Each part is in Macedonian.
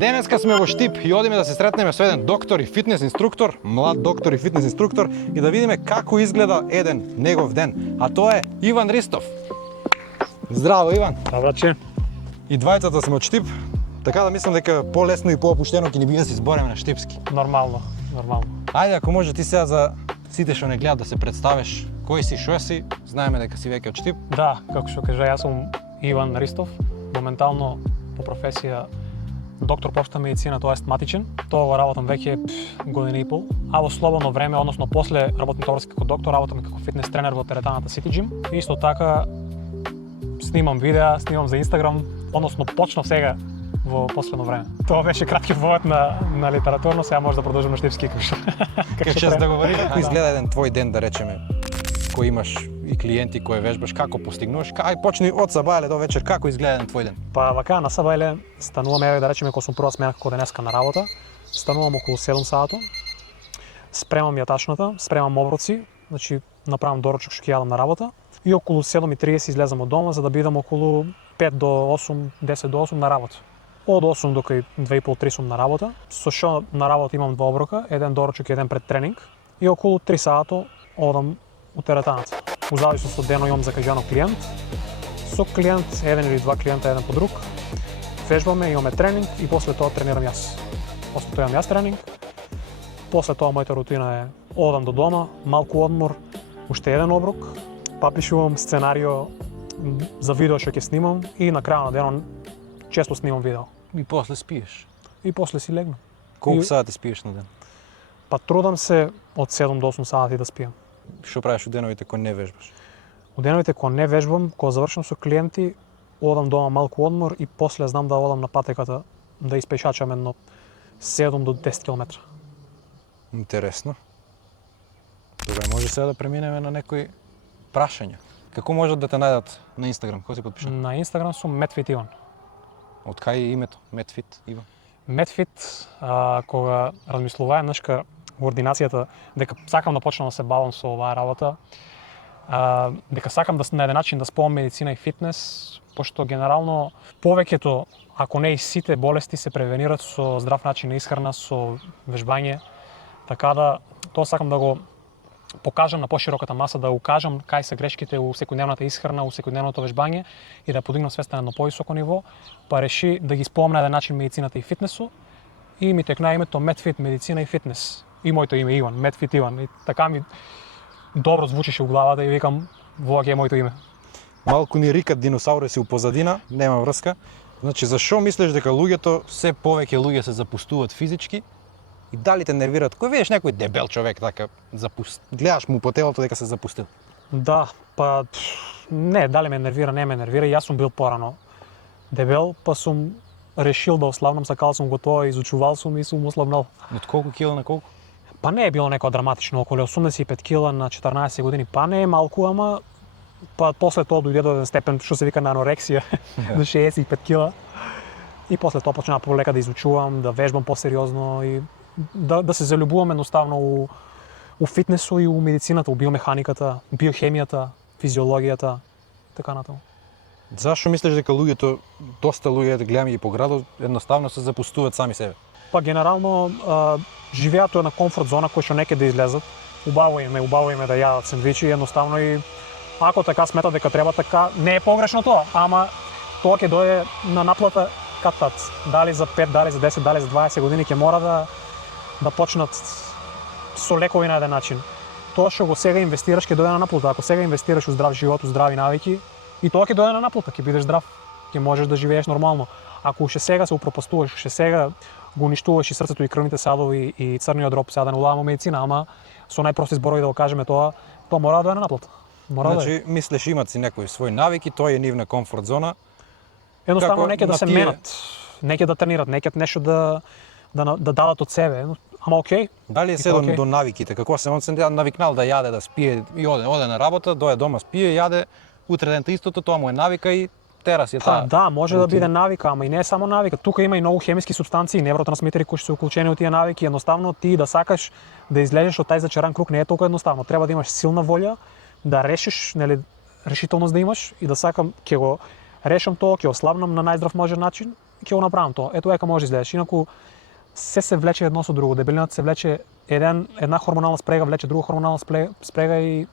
Денеска сме во Штип и одиме да се сретнеме со еден доктор и фитнес инструктор, млад доктор и фитнес инструктор, и да видиме како изгледа еден негов ден. А тоа е Иван Ристов. Здраво, Иван. Добраче. И двајцата сме од Штип, така да мислам дека полесно и поопуштено ќе ни биде да се избореме на штипски. Нормално. Ајде, ако може ти сега за сите што не гледат да се представиш, кој си, што си, знаеме дека си веќе од Штип. Да, како што кажа, јас сум Иван Ристов, моментално по професија доктор по општа медицина, тоа е матичен. Тоа го работам веќе година и пол. А во слободно време, односно после работам товарски како доктор, работам како фитнес тренер во теретаната City Gym. Исто така снимам видеа, снимам за Инстаграм, односно почнав сега во последно време. Тоа беше кратки повод на литературно, сега може да продолжим на штипски Како ќе се договориме? Како изгледа еден твој ден, да речеме, кој имаш и клиенти кои вежбаш, како постигнуваш? Ај почни од сабајле до вечер, како изгледа еден твој ден? Па вака на сабајле станувам, еве да речеме кога сум прва смена како денеска на работа, станувам околу 7 сато. Спремам јатачната, спремам оброци, значи направам доручок што ќе јадам на работа и околу 7:30 излезам од дома за да бидам околу 5 до 8, 10 до 8 на работа. Од 8 до кај 2,5-3 сум на работа, со што на работа имам два оброка, еден доручок и еден пред тренинг и околу 3 сато одам у теретаната. У зависност од денот имам закажано клиент. Со клиент, еден или два клиента еден по друг, вежбаме, имаме тренинг и после тоа тренирам јас. После тоа имам јас тренинг. После тоа мојата рутина е одам до дома, малку одмор, уште еден оброк, па пишувам сценарио за видео што ќе снимам и на крајот на денот често снимам видео. И после спиеш. И после си легнам. Колку сати спиеш на ден? Па трудам се од 7 до 8 сати да спиам. Што правиш у деновите кога не вежбаш? У деновите кога не вежбам, кога завршам со клиенти, одам дома малку одмор и после знам да одам на патеката да испешачам едно 7 до 10 километра. Интересно. Добре, може сега да преминеме на некои прашања. Како можат да те најдат на Инстаграм? Кој си подпишан? На Инстаграм сум Medfit Иван. Од кај е името Medfit Иван? Medfit, кога размислувајам нешка во ординацијата дека сакам да почнам да се бавам со оваа работа, дека сакам да на еден начин да спојам медицина и фитнес, пошто генерално повеќето, ако не и сите болести се превенират со здрав начин на исхрана, со вежбање, така да тоа сакам да го покажам на пошироката маса, да укажам кај се грешките у секојдневната исхрана, у секојдневното вежбање и да подигнам свеста на едно повисоко ниво, па реши да ги спомна на еден начин медицината и фитнесот и ми текна името Medfit медицина и фитнес. И моето име Иван, Medfit Иван. И така ми добро звучеше у главата и викам, во е моето име. Малку ни рикат диносауруси у позадина, нема врска. Значи, зашо мислиш дека луѓето, се повеќе луѓе се запустуваат физички и дали те нервираат? Кој видиш некој дебел човек така гледаш му по телото дека се запустил? Да, па не, дали ме нервира, не ме нервира. Јас сум бил порано дебел, па сум решил да ослабнам, сакал сум го тоа, изучувал сум и сум ослабнал. Од колку кила на колку? Па не е било некоја драматично, околу 85 кила на 14 години, па не е малку, ама па после тоа дојде до еден степен што се вика на анорексија, до 65 кила. И после тоа почнав полека да изучувам, да вежбам посериозно и да се залюбувам едноставно у фитнесот и у медицината, у биомеханиката, биохемијата, физиологијата, така натаму. Зашо мислиш дека луѓето, доста луѓе да гледаме и по градот, едноставно се запустуваат сами себе? Па генерално живеат една комфорт зона која што некаде да излезат. Убаво им е да јадат сендвичи, едноставно и ако така сметат дека треба така, не е погрешно тоа, ама тоа ќе дојде на наплата кад-тад. Дали за 5, дали за 10, дали за 20 години ќе мора да почнат со лекови на еден начин. Тоа што го сега инвестираш ќе дојде на наплата. Ако сега инвестираш у здрав живот, у здрави навики, и тоа ќе дојде на наплата, ќе бидеш здрав, ќе можеш да живееш нормално. Ако уште сега се упропастуваш, уште сега го уништуваш и срцето и крвните садови и црниот дроб, сега да не улаваме медицина, ама со најпрости зборови да го кажеме тоа мора да дојде на наплата. Значи, мислиш имат си некои своји навики, тоа е нивна комфорт зона. Едноставно неќе да се менат, неќе да тренират, неќе нешто да дадат од себе, ама окей. Дали е се до навиките, како се он се навикнал да јаде, да спие и оде на работа, дојде дома, спие, јаде, утре дента истото, тоа му е навика и терас е таа. Да, може да биде навика, ама и не е само навика. Тука има и многу хемиски супстанции, невротрансмитери кои се уклучени од тие навики. Едноставно ти да сакаш да излезеш од тај зачаран круг не е толку едноставно. Треба да имаш силна волја, да решиш, решителност да имаш и да сакам ќе го решам тоа, ќе ослабнам на најздрав можен начин ќе го направам тоа. Ето дека може изгледаш. Инаку се влече едно со друго. Дебелината се влече една хормонална спрега влече друга хормонална спрега и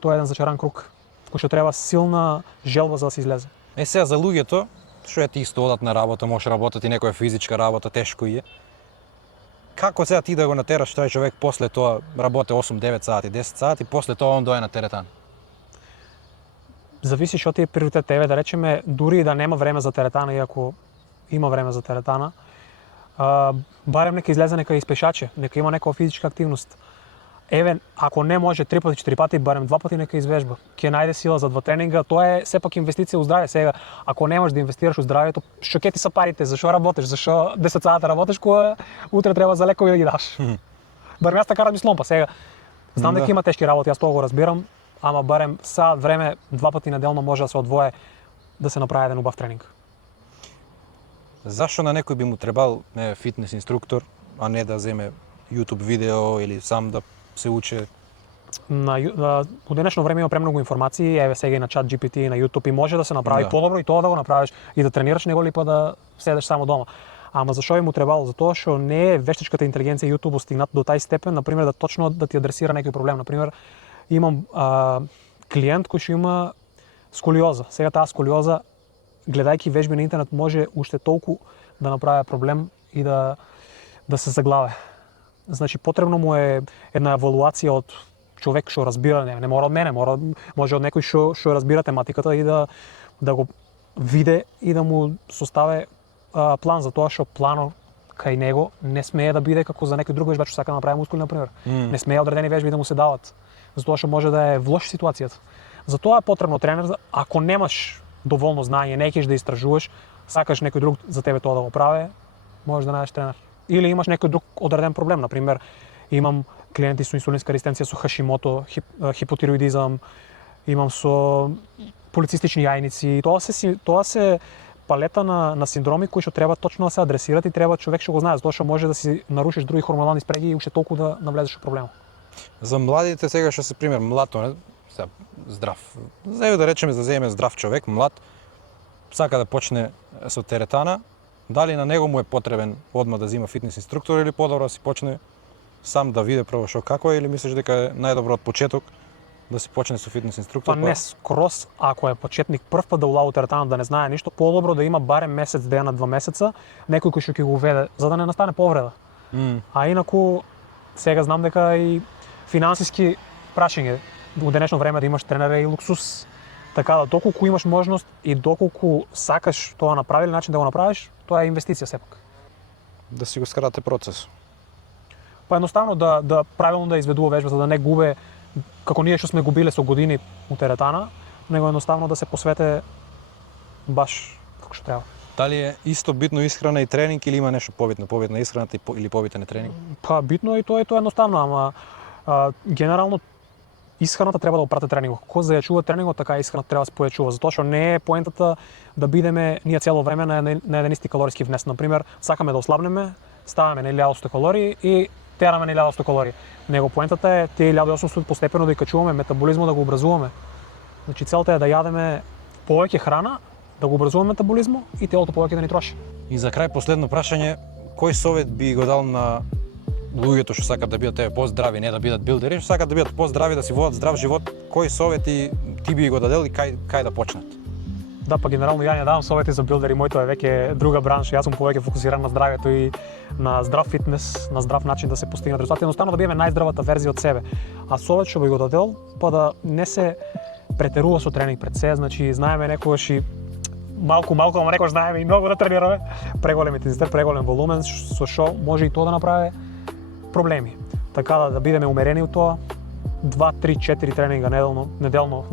тоа е еден зачаран круг кој што треба силна желба за да се излезе. Сега за луѓето, што е ти исто одат на работа, може работат и некоја физичка работа, тешко е. Како сега ти да го натераш тој човек после тоа работи 8-9 сати, 10 сати, после тоа он дое на теретана? Зависи што ти е приоритет тебе, да речеме, дури и да нема време за теретана, иако има време за теретана, барем нека излезе, нека испешаче, нека има некоја физичка активност. Еве, ако не може 3 пати, 4 пати, барем 2 пати нека извежба. Ќе најде сила за 2 тренинга, тоа е сепак инвестиција у здравје. Сега, ако не можеш да инвестираш у здравјето, што ќе ти са парите? Зашо работиш? Зашо 10 сата работиш кога утре треба за лекови да ги даш? Барем јас така размислам, па сега знам дека има тешки работи, јас тоа го разбирам, ама барем саат време 2 пати неделно може да се одвое да се направи еден убав тренинг. Зашо на некој би му требал фитнес инструктор, а не да земе YouTube видео или сам да се учи? У денешно време има премногу информации, еве сега и на чат GPT и на YouTube и може да се направи подобро и тоа да го направиш и да тренираш него ли па да седеш само дома. Ама зашо би му требало? Затоа што не е вештачката интелигенција YouTube стигнат до тај степен, например да точно да ти адресира некој проблем. Например, имам клиент кој што има сколиоза. Сега таа сколиоза, гледајќи вежби на интернет, може уште толку да направи проблем и да се заглаве. Значи потребно му е една евалуација од човек што разбира, не мора од мене, може од некој што разбира тематиката и да го виде и да му состави план, за тоа што планот кај него не смее да биде како за некој друг вежбач што сака да направи мускули, например. Не смее одредени вежби да му се дават, затоа што може да е лоша ситуацијата. Затоа е потребно тренер, ако немаш доволно знаење, не ќе да истражуваш, сакаш некој друг за тебе тоа да го прави, можеш да најдеш тренер. Или имаш некој друг одреден проблем, например, имам клиенти со инсулинска резистенција, со Хашимото, хипотироидизам, имам со полицистични јајници, тоа се палета на синдроми кои што треба точно да се адресират и треба човек што го знае, затоа што може да си нарушиш други хормонални спреги и уште толку да навлезеш во проблемот. За младите сега што се пример млад, здрав. За да речеме за земе здрав човек, млад, сака да почне со теретана, дали на него му е потребен одма да зима фитнес инструктор или подобро да си почне сам да види прво што како е, или мислиш дека е најдобро од почеток да се почне со фитнес инструктор? Па не скроз, ако е почетник прв пат да улаву теретана да не знае ништо, подобро да има барем месец дена, 2 месеца, некој кој што ќе го веде, за да не настане повреда. А инаку сега знам дека и финансиски прашање во денешно време да имаш тренер е и луксус. Така да доколку имаш можност и доколку сакаш тоа на правилен начин да го направиш, тоа е инвестиција сепак. Да си го скрате процес. Па едноставно да правилно да изведува вежбата, да не губе како ние што сме губиле со години у теретана, него едноставно да се посвете баш како што треба. Дали е исто битно исхрана и тренинг или има нешто побитно? Побитна исхраната или побитен е тренинг? Па битно е и тоа едноставно, ама генерално исхраната треба да опрате тренингот. Како зајачува тренингот, така исхраната треба да се појачува, затоа што не е поентата да бидеме ние цело време на еден исти калориски внес. Например, сакаме да ослабнеме, ставаме на 1800 калории и тераме на 1800 калории. Него поентата е тие 1800 постепено да ја качуваме, метаболизмот да го образуваме. Значи целта е да јадеме повеќе храна, да го образуваме метаболизмот и телото повеќе да ни троши. И за крај последно прашање, кој совет би го дал на луѓето што сакат да бидат поздрави, не да бидат билдери, што сакат да бидат поздрави, да си водат здрав живот, кои совети ти би го дадел и кај да почнат? Да, па генерално ја не давам совети за билдери, моето е веќе друга бранша, јас сум повеќе фокусиран на здравјето и на здрав фитнес, на здрав начин да се постигнат резултати, едноставно да бидеме најздравата верзија од себе. А совет што би го дадел, па да не се претерува со тренинг пред се, значи знаеме некогаш и малку, ама некогаш знаеме и многу да тренираме, преголем интензитет, преголем волумен, со што може и тоа да направи проблеми. Така да бидеме умерени од тоа, 2, 3, 4 тренинга неделно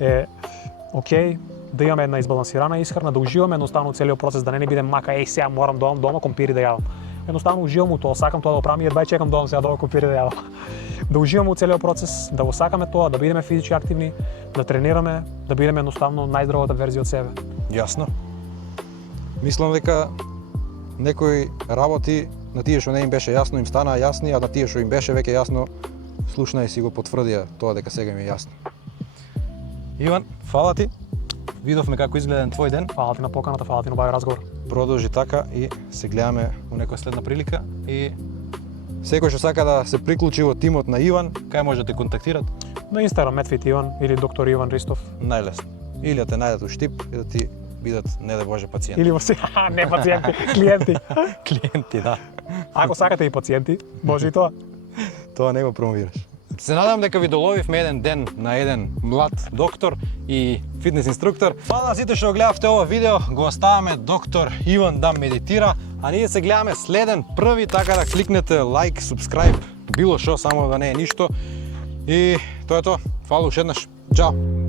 е окей, да имаме една избалансирана исхрана, да уживаме едноставно целиот процес, да не биде мака, сега морам да одам дома компири да јадам. Едноставно уживам у тоа, сакам тоа да правам и едва чекам дома сега да компири да јадам. Да уживаме у целиот процес, да го сакаме тоа, да бидеме физички активни, да тренираме, да бидеме едноставно најздравата верзија од себе. Јасно. Мислам дека некои работи на тие што не им беше јасно им станаа јасни, а на тие што им беше веќе јасно, слушна и си го потврдија тоа дека сега им е јасно. Иван, фала ти. видовме како изгледа твој ден. Фала ти на поканата, фала ти на убави разговор. Продолжи така и се гледаме у некоја следна прилика и секој што сака да се приклучи во тимот на Иван, кај може да те контактират? На Инстаграм Медфит Иван или доктор Иван Ристов. Најлесно. Или да те најдат у Штип и да ти бидат, не да Боже, пациенти. Или во си, не пациенти, клиенти. Клиенти, да. Ако сакате и пациенти, може и тоа. Тоа не го промовираш. Се надам дека ви доловивме еден ден на еден млад доктор и фитнес инструктор. Фала на сите што гледавте ова видео, го оставаме доктор Иван да медитира, а ние се гледаме следен први, така да кликнете лайк, субскрайб, било што, само да не е ништо. И тоа е тоа. Фала ушеднаш. Чао!